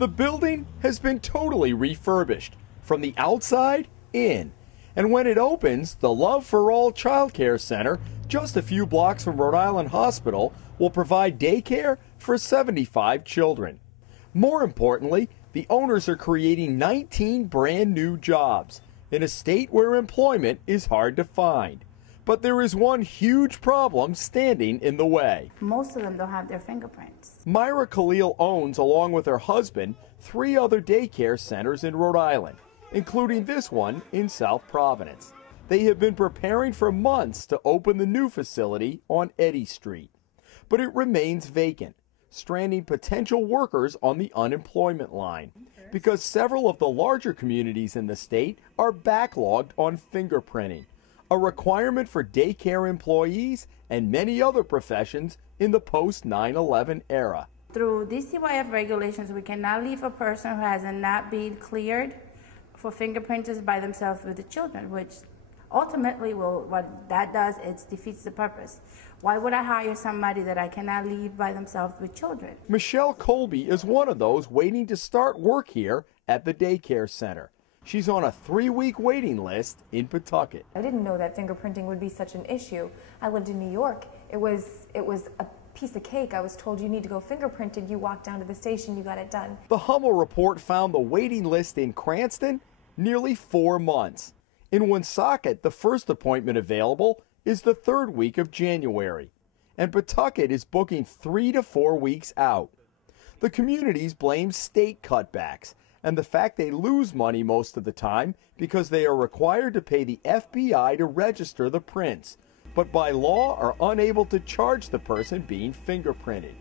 The building has been totally refurbished, from the outside in. And when it opens, the Love for All Child Care Center, just a few blocks from Rhode Island Hospital, will provide daycare for 75 children. More importantly, the owners are creating 19 brand new jobs in a state where employment is hard to find. But there is one huge problem standing in the way. Most of them don't have their fingerprints. Myra Khalil owns, along with her husband, 3 other daycare centers in Rhode Island, including this one in South Providence. They have been preparing for months to open the new facility on Eddy Street. But it remains vacant, stranding potential workers on the unemployment line, because several of the larger communities in the state are backlogged on fingerprinting, a requirement for daycare employees and many other professions in the post-9/11 era. Through DCYF regulations, we cannot leave a person who has not been cleared for fingerprinters by themselves with the children, which ultimately what that does, it defeats the purpose. Why would I hire somebody that I cannot leave by themselves with children? Michelle Colby is one of those waiting to start work here at the daycare center. She's on a 3-week waiting list in Pawtucket. I didn't know that fingerprinting would be such an issue. I lived in New York. It was a piece of cake. I was told you need to go fingerprinted. You walk down to the station, you got it done. The Hummel Report found the waiting list in Cranston nearly 4 months. In Woonsocket, the first appointment available is the 3rd week of January, and Pawtucket is booking 3 to 4 weeks out. The communities blame state cutbacks and the fact they lose money most of the time because they are required to pay the FBI to register the prints, but by law are unable to charge the person being fingerprinted.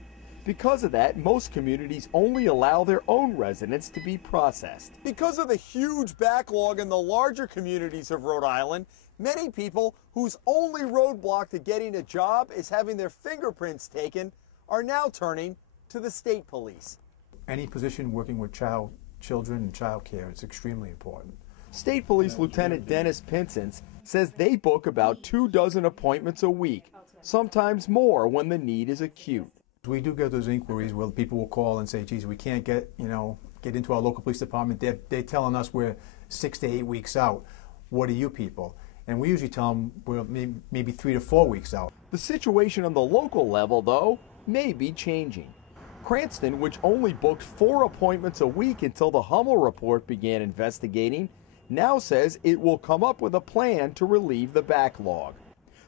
Because of that, most communities only allow their own residents to be processed. Because of the huge backlog in the larger communities of Rhode Island, many people whose only roadblock to getting a job is having their fingerprints taken are now turning to the state police. Any position working with children and child care is extremely important. State Police Lieutenant Dennis Pinsence says they book about 24 appointments a week, sometimes more when the need is acute. We do get those inquiries where people will call and say, geez, we can't get into our local police department. They're telling us we're 6 to 8 weeks out. What are you people? And we usually tell them we're maybe 3 to 4 weeks out. The situation on the local level, though, may be changing. Cranston, which only booked 4 appointments a week until the Hummel Report began investigating, now says it will come up with a plan to relieve the backlog.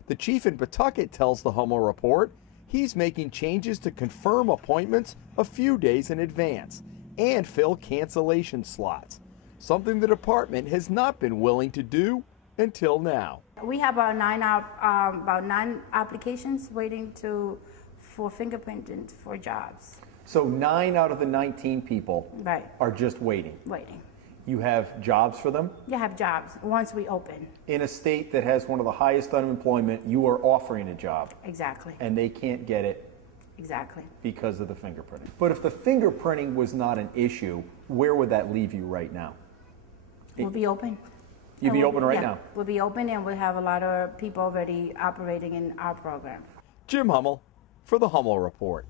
The chief in Pawtucket tells the Hummel Report he's making changes to confirm appointments a few days in advance and fill cancellation slots, something the department has not been willing to do until now. We have about 9 applications waiting for fingerprinting for jobs. So 9 out of the 19 people Right. are just waiting. Waiting. You have jobs for them? You have jobs once we open. In a state that has one of the highest unemployment, you are offering a job. Exactly. And they can't get it. Exactly. Because of the fingerprinting. But if the fingerprinting was not an issue, where would that leave you right now? We'll be open. You'd be open right now? We'll be open, and we'll have a lot of people already operating in our program. Jim Hummel for the Hummel Report.